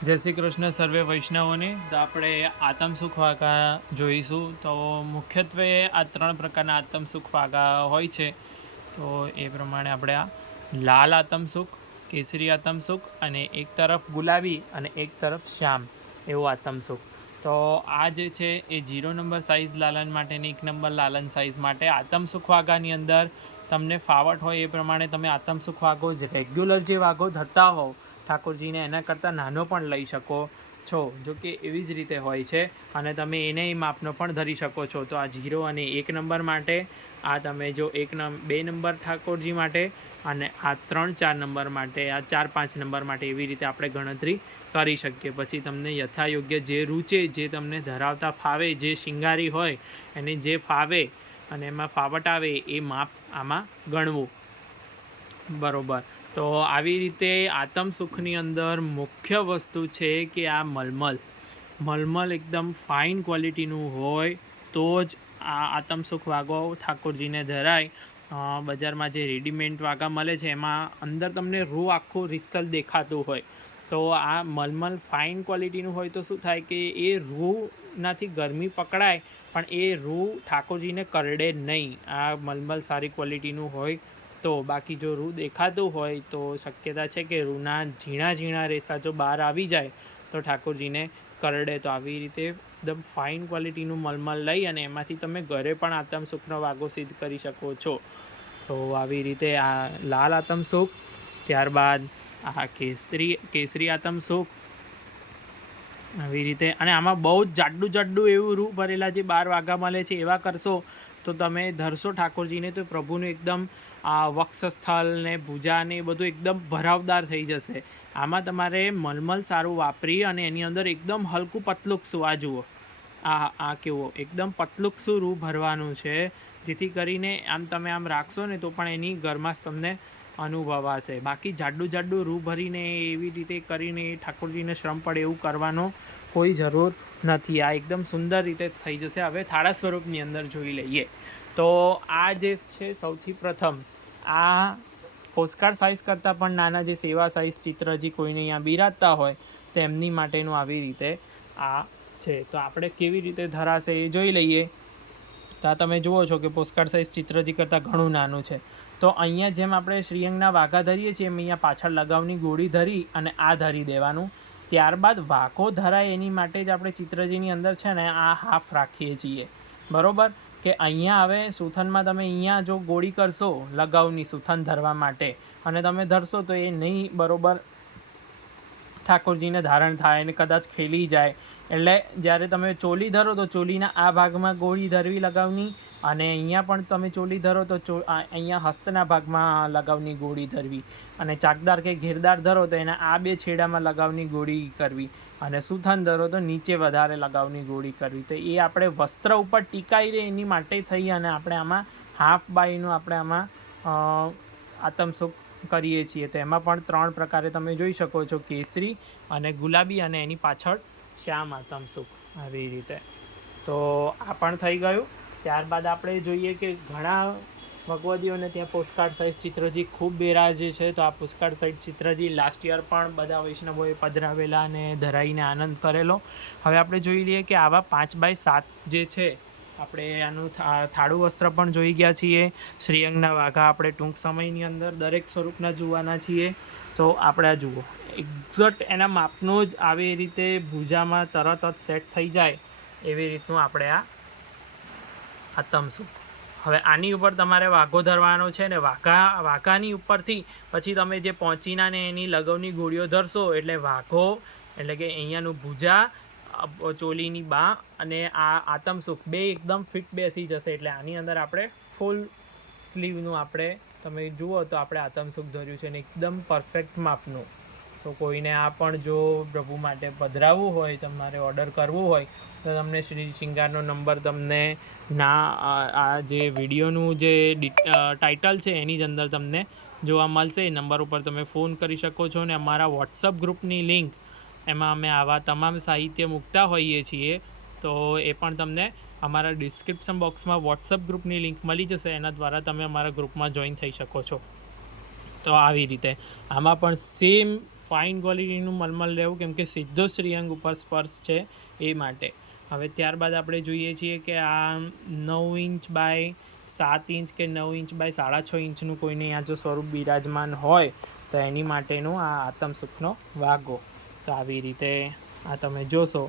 જય શ્રી કૃષ્ણ સર્વે વૈષ્ણવોને. તો આપણે આત્મસુખ વાગા જોઈશું. તો મુખ્યત્વે આ 3 પ્રકારના આત્મસુખ વાગા હોય છે. તો એ પ્રમાણે આપણે આ લાલ આત્મસુખ, કેસરી આત્મસુખ અને એક તરફ ગુલાબી અને એક તરફ શ્યામ એવું આત્મસુખ. તો આ જે છે એ 0 નંબર સાઇઝ લાલન માટે અને 1 નંબર લાલન સાઇઝ માટે આત્મસુખ વાગાની અંદર તમને ફાવટ હોય એ પ્રમાણે તમે આત્મસુખ વાગો જ રેગ્યુલર જે વાગો ધરતા હોવ ઠાકોરજીને એના કરતાં નાનો પણ લઈ શકો છો. જો કે એવી જ રીતે હોય છે અને તમે એને માપનો પણ ધરી શકો છો. તો આ 0 અને 1 નંબર માટે, આ તમે જો 2 નંબર ઠાકોરજી માટે અને આ 3, 4 નંબર માટે, આ 4, 5 નંબર માટે એવી રીતે આપણે ગણતરી કરી શકીએ. પછી તમને યથાયોગ્ય જે રૂચે, જે તમને ધરાવતા ફાવે, જે શિંગારી હોય એને જે ફાવે અને એમાં ફાવટ આવે એ માપ આમાં ગણવું. બરોબર. તો આવી રીતે આત્મસુખની અંદર મુખ્ય વસ્તુ છે કે આ મલમલ એકદમ ફાઇન ક્વોલિટીનું હોય તો જ આ આત્મસુખ વાગો ઠાકોરજીને ધરાય. બજારમાં જે રેડીમેડ વાગા મળે છે એમાં અંદર તમને રૂ આખું રિસલ દેખાતું હોય. તો આ મલમલ ફાઇન ક્વોલિટીનું હોય તો શું થાય કે એ રૂનાથી ગરમી પકડાય પણ એ રૂ ઠાકોરજીને કરડે નહીં. આ મલમલ સારી ક્વોલિટીનું હોય તો. બાકી જો રૂ દેખાતું હોય તો શક્યતા છે કે રૂના ઝીણા રેસા જો બહાર આવી જાય તો ઠાકોરજીને કરડે. તો આવી રીતે એકદમ ફાઇન ક્વોલિટીનું મલમલ લઈ અને એમાંથી તમે ઘરે પણ આત્મસુખનો વાગો સિદ્ધ કરી શકો છો. તો આવી રીતે આ લાલ આત્મસુખ, ત્યારબાદ આ કેસરી આત્મસુખ આવી રીતે. અને આમાં બહુ જ જાડું એવું રૂ ભરેલા જે 12 વાગા મળે છે એવા કરશો તો તમે ધરશો ઠાકોરજીને તો પ્રભુનું એકદમ વક્ષસ્થળ ને ભુજા ને એ બધું એકદમ ભરાવદાર થઈ જશે. આમાં તમારે મલમલ સારું વાપરી અને એની અંદર એકદમ હલકું પતલુકસું આ જુઓ, આ કેવો એકદમ પતલુકસું રૂ ભરવાનું છે જેથી કરીને આમ તમે આમ રાખશો ને તો પણ એની ગરમાશ તમને અનુભવાશે. બાકી જાડું રૂ ભરીને એવી રીતે કરીને ઠાકોરજીને શ્રમ પડે એવું કરવાનો કોઈ જરૂર નથી. આ એકદમ સુંદર રીતે થઈ જશે. હવે થાળા સ્વરૂપની અંદર જોઈ લઈએ. તો આ જે છે સૌથી પ્રથમ આ પોસ્ટકાર્ડ સાઇઝ કરતાં પણ નાના જે સેવા સાઇઝ ચિત્રજી કોઈને અહીંયા બિરાજતા હોય તેમની માટેનું આવી રીતે આ છે. તો આપણે કેવી રીતે ધરાશે એ જોઈ લઈએ. તો આ તમે જુઓ છો કે પોસ્ટકાર્ડ સાઇઝ ચિત્રજી કરતાં ઘણું નાનું છે. તો અહીંયા જેમ આપણે શ્રીઅંગના વાઘા ધરીએ છીએ એમ અહીંયા પાછળ લગાવની ગોળી ધરી અને આ ધરી દેવાનું. ત્યારબાદ વાઘો ધરાય એની માટે જ આપણે ચિત્રજીની અંદર છે ને આ હાફ રાખીએ છીએ. બરાબર. કે અહીંયા હવે સુથનમાં તમે અહીંયા જો ગોળી કરશો લગાવની સુથન ધરવા માટે અને તમે ધરશો તો એ નહીં બરાબર ઠાકોરજીને ધારણ થાય અને કદાચ ખેલી જાય. એટલે જ્યારે તમે ચોલી ધરો તો ચોલીના આ ભાગમાં ગોળી ધરવી લગાવની અને અહીંયા પણ તમે ચોલી ધરો તો અહીંયા હસ્તના ભાગમાં લગાવની ગોળી ધરવી અને ચાકદાર કે ઘેરદાર ધરો તો એના આ 2 છેડામાં લગાવની ગોળી કરવી અને સુથન ધરો તો નીચે વધારે લગાવની ગોળી કરવી. તો એ આપણે વસ્ત્ર ઉપર ટીકાઈ રહે એની માટે થઈ અને આપણે આમાં હાફ બાયનું આપણે આમાં આત્મસુખ કરીએ છીએ. તો એમાં પણ 3 પ્રકારે તમે જોઈ શકો છો, કેસરી અને ગુલાબી અને એની પાછળ શ્યામ આત્મસુખ આવી રીતે. તો આ પણ થઈ ગયું. ત્યારબાદ આપણે જોઈએ કે ઘણા ભગવદીઓને ત્યાં પોસ્ટકાર્ડ સાઇઝ ચિત્રજી ખૂબ બિરાજે છે. તો આ પોસ્ટકાર્ડ સાઇઝ ચિત્રજી લાસ્ટ યર પણ બધા વૈષ્ણવોએ પધરાવેલા અને ધરાઈને આનંદ કરેલો. હવે આપણે જોઈ લઈએ કે આવા 5x7 જે છે આપણે આનું થાળું વસ્ત્ર પણ જોઈ ગયા છીએ. શ્રીઅંગના વાઘા આપણે ટૂંક સમયની અંદર દરેક સ્વરૂપના જોવાના છીએ. તો આપણે આ જુઓ એક્ઝેક્ટ એના માપનો જ આવી રીતે ભુજામાં તરત જ સેટ થઈ જાય એવી રીતનું આપણે આ આત્મસુખ. હવે આની ઉપર તમારે વાઘો ધરવાનો છે ને વાઘાની ઉપરથી પછી તમે જે પહોંચીના ને એની લગવની ગોળીઓ ધરશો એટલે વાઘો એટલે કે અહીંયાનું ભુજા, ચોલીની બા અને આ આત્મસુખ 2 એકદમ ફિટ બેસી જશે. એટલે આની અંદર આપણે ફૂલ સ્લીવનું આપણે તમે જુઓ તો આપણે આત્મસુખ ધર્યું છે ને એકદમ પરફેક્ટ માપનું. તો કોઈને આ પણ જો પ્રભુ માટે પધરાવવું હોય, તમારે ઓર્ડર કરવું હોય તો તમને શ્રી શિંગારનો નંબર તમને આ જે વિડીયોનું જે ટાઇટલ છે એની જ અંદર તમને જોવા મળશે. એ નંબર ઉપર તમે ફોન કરી શકો છો. અને અમારા વોટ્સઅપ ગ્રુપની લિંક એમાં અમે આવા તમામ સાહિત્ય મૂકતા હોઈએ છીએ. તો એ પણ તમને અમારા ડિસ્ક્રિપ્શન બોક્સમાં વોટ્સઅપ ગ્રુપની લિંક મળી જશે. એના દ્વારા તમે અમારા ગ્રુપમાં જોઈન થઈ શકો છો. તો આવી રીતે આમાં પણ સેમ ફાઇન ક્વોલિટીનું મલમલ લેવું, કેમ કે સીધો શ્રીઅંગ ઉપર સ્પર્શ છે એ માટે. હવે ત્યારબાદ આપણે જોઈએ છીએ કે આ 9 ઇંચ બાય 7 ઇંચ કે 9 ઇંચ બાય 6.5 ઇંચનું કોઈને આ જો સ્વરૂપ બિરાજમાન હોય તો એની માટેનું આ આતમસુખનો વાઘો. તો આવી રીતે આ તમે જોશો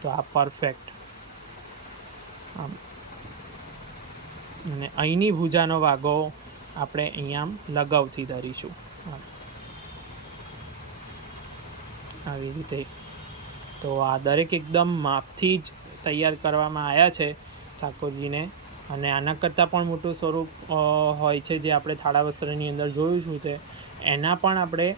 તો આ પરફેક્ટ આમ. અને અહીંની ભૂજાનો વાઘો આપણે અહીંયા લગાવથી ધરીશું આવી રીતે. તો આ દરેક એકદમ માપથી જ તૈયાર કરવામાં આવ્યા છે ઠાકોરજીને. અને આના કરતાં પણ મોટું સ્વરૂપ હોય છે જે આપણે થાળા વસ્ત્રની અંદર જોયું છું, તે એના પણ આપણે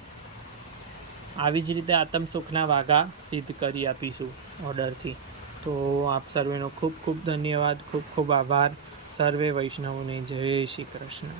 આવી જ રીતે આતમસુખના વાઘા સિદ્ધ કરી આપીશું ઓર્ડરથી. તો આપ સર્વેનો ખૂબ ખૂબ ધન્યવાદ, ખૂબ ખૂબ આભાર. સર્વે વૈષ્ણવોને જય શ્રી કૃષ્ણ.